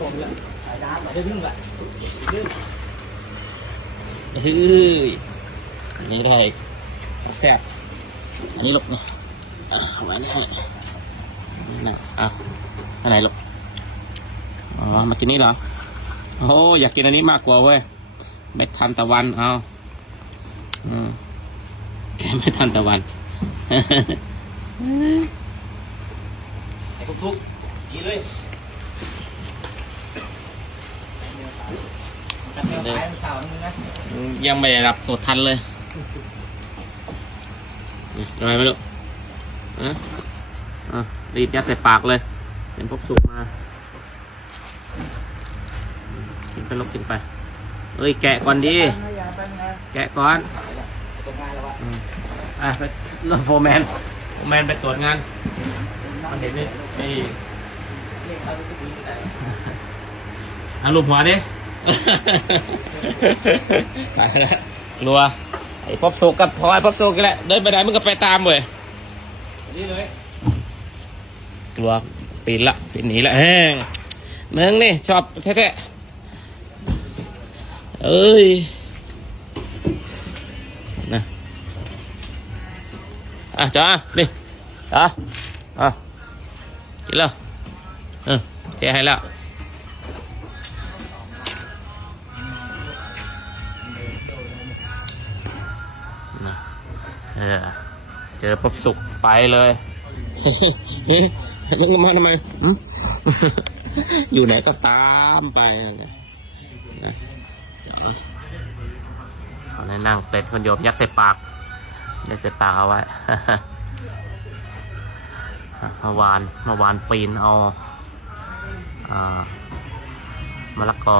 ผมเลยสายดาบดึงแบบดึงเฮ้ยอันนี้ได้แซ่บอันนี้ลูกนี่อะไว้นี่นี่นะอะอันไหนลูกอ๋อมากินนี่เหรอโอ้อยากกินอันนี้มากกว่าเว้ยเม็ดทันตะวันเอาอืมแกเม็ดทันตะวันไอ้พวกทุกนี่เลย ยังไม่ได้รับโทษทันเลยอะไรไหมลูกอะอะรีบยัดใส่ปากเลย เป็นพบสุกมา กินไปลูกกินไป เอ้ยแกะก่อนดีแกะก่อน อะไปรถโฟร์แมนโฟร์แมนไปตรวจงาน มันเห็นไหมไอ้เรียกเขาไปดีได้อารูปหัวดิ ตายแล้วรัว ไอ้พบสุกกับพลอยพบสุกกันแหละเดินไปไหนมึงก็ไปตามเว้ยนี่เลยกลัวปีนละปีนหนีละแห้งมึงนี่ชอบแท้ๆเอ้ยนะอะจ้านี่จ้าอะกินแล้วเออเทให้แล้ว ออเจอพบสุกไปเลยมึงมาทำไมอยู่ไหนก็ตามไปนะจ๋อเอาในนั่งเป็ดคนเดียวยัดใส่ปากได้ใส่ปากเอาไว้เมื่อวานเมื่อวานปีนเอาอ่ามะละกอ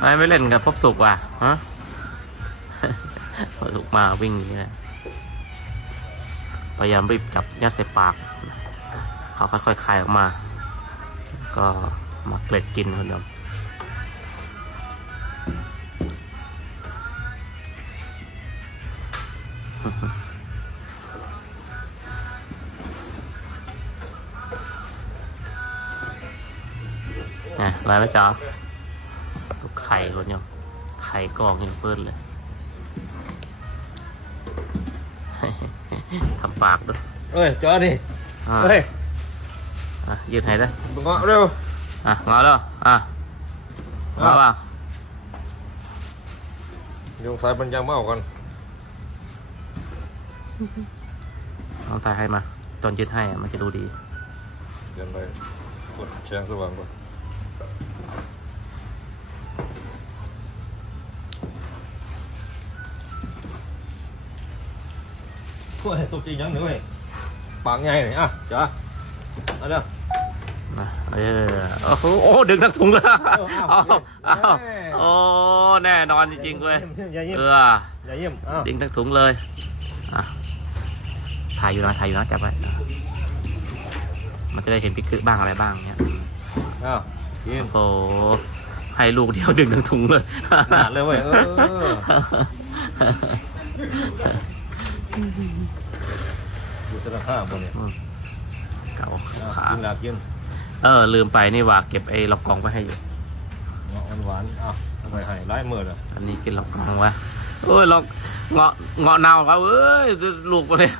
ไม่ไม่เล่นกับพบสุกว่ะฮะพอสุกมาวิ่งอย่างนี้เลยพยายามรีบจับยัดใส่ปาก เขาค่อยๆคายออกมา ก็มาเกล็ดกินคนเดียวไงไรไหมจ๊ะลูกไข่คนเดียวไข่กรอกยังเปิ้ลเลยทำปากด้วยเอ้ยจอดิอะเฮ้ยอะยืดให้ได้มึงก็เร็วอะงอแล้วอะงอเปล่าโยงสายปัญญามาเอากันต้องตายให้มา ตอนยืดให้อะมันจะดูดีเดินไปกดแสงสว่างก่อน โอ้ยตกจริงยังหนึ่งเว้ยปากใหญ่เลยอะจ้าเอาเด้อนะเออโอ้โหโอ้ดึงทั้งถุงเลยเอาเอาเอาเอาเอ้ยโอ้แน่นอนจริงๆเว้ยอย่ายิ้มเออย่าอยิ้มอ้าวดึงทั้งถุงเลยอะถ่ายอยู่นะถ่ายอยู่นะจับไว้มันจะได้เห็นพิกึบ้างอะไรบ้างเนี้ยอ้าวยิ้มโอ้โหให้ลูกเดียวดึงทั้งถุงเลยหนาดเลยเว้ยเออ อยู่ตระห้าบนเนี่ยอืมเก่าอะขากินหลักกินเออ ลืมไปนี่ว่าเก็บไอ้ล็อกกองไว้ให้อยู่เงาะหวานๆอ้าวเอาไปให้ร้ายมือเลยอันนี้กินล็อกกองวะเอ้ยล็อกเงาะเงาะเน่าเขาเอ้ยลูกมาเลย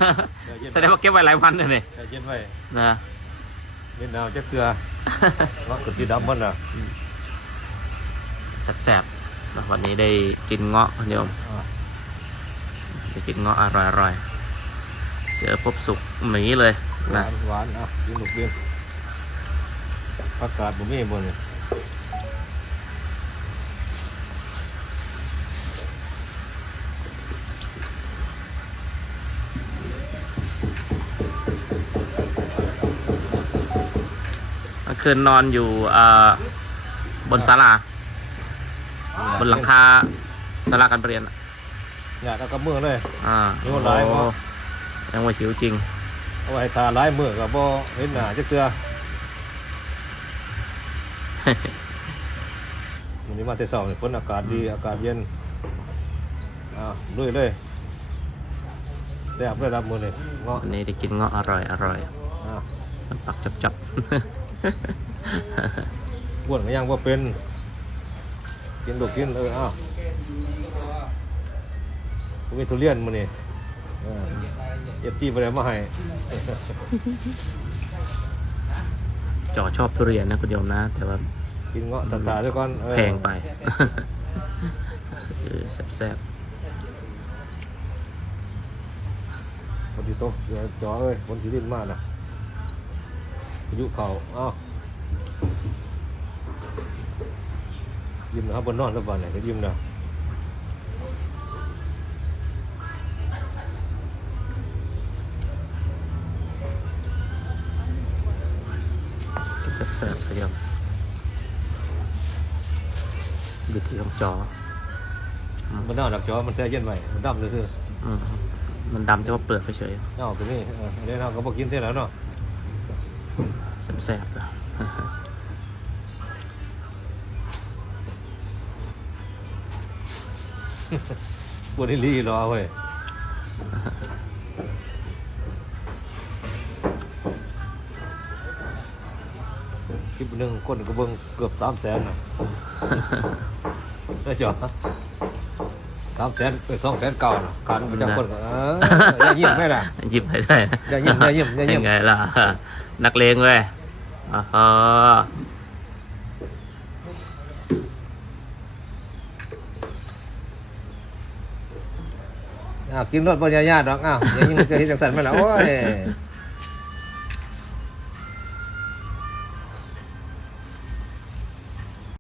แสดงว่าเก็บไว้หลายวันเลยนี่ใจเย็นไว้นะเล่นดาวจะเกลือว่ากุสีดำมันอะแสบๆนะวันนี้ได้กินเงาะคนเดียว อ่าได้กินเงาะอร่อยๆ เจอพบสุกหมีเลยหนะวานหวานอะกินลูกเบี้ยผักกาดบ่มีบนเลยเมื่อคืนนอนอยู่อ่าบนศาลาบนหลังคาศาลาการประเรียนอะ อยากเอากับมือเลย อ่าโยนหลายเงาะยังว่าหิวจริง เอาไว้ทาร้ายมือกับบ่เห็นหน้าจะเกลือวันนี้มาแต่เช้าเนี่ยฝนอากาศดีอากาศเย็นอ่าลุยเลยซ่บเลยรับมือเลยเงาะวันนี้ได้กินเงาะอร่อยอร่อยอะมันปักจับจับ บ้วนก็ยังว่าเป็น กินดูกินเอออ้าว มีทุเรียนมือนี่เอฟซีไปแล้วมาให้ จอชอบทุเรียนนะคุณโยมนะ แต่ว่ากินเงาะตาตาๆด้วยก่อนเออแพงไป เออแซ่บคนที่โตะเดี๋ยวจอเอ้ยคนที่ดิ้นมากนะอายุเขาอ้าวยิ้มนะครับบนนอนทุกวันเนี่ยก็ยิ้มนะ ๆกินแซ่บๆคุณโยมวิธีของจอมันน่าดักจอมันแช่เย็นไว้มันดำเลยคืออืมมันดำเฉพาะเปลือกเฉยเน่าตัวนี้เออเดี๋ยวเราก็บอกกินเท่าแล้วเนาะๆแซ่บๆนะปวดนี่รีรอเว้ย หนึ่งคนก็เบิ่งเกือบสามแสนนะได้จอสามแสนไปสองแสนเก่านะขาดประจำคนก็เอออย่ายิ้มไม่ล่ะหยิบไปได้อย่ายิ้มอย่ายิ้มอย่ายิ้มยังไงล่ะ นักเลงเว้ยอ๋ออะกินรถบนยาญาติดอกอ้าวอย่างนี้มันจะเห็นจังสันไหมล่ะโอ้ย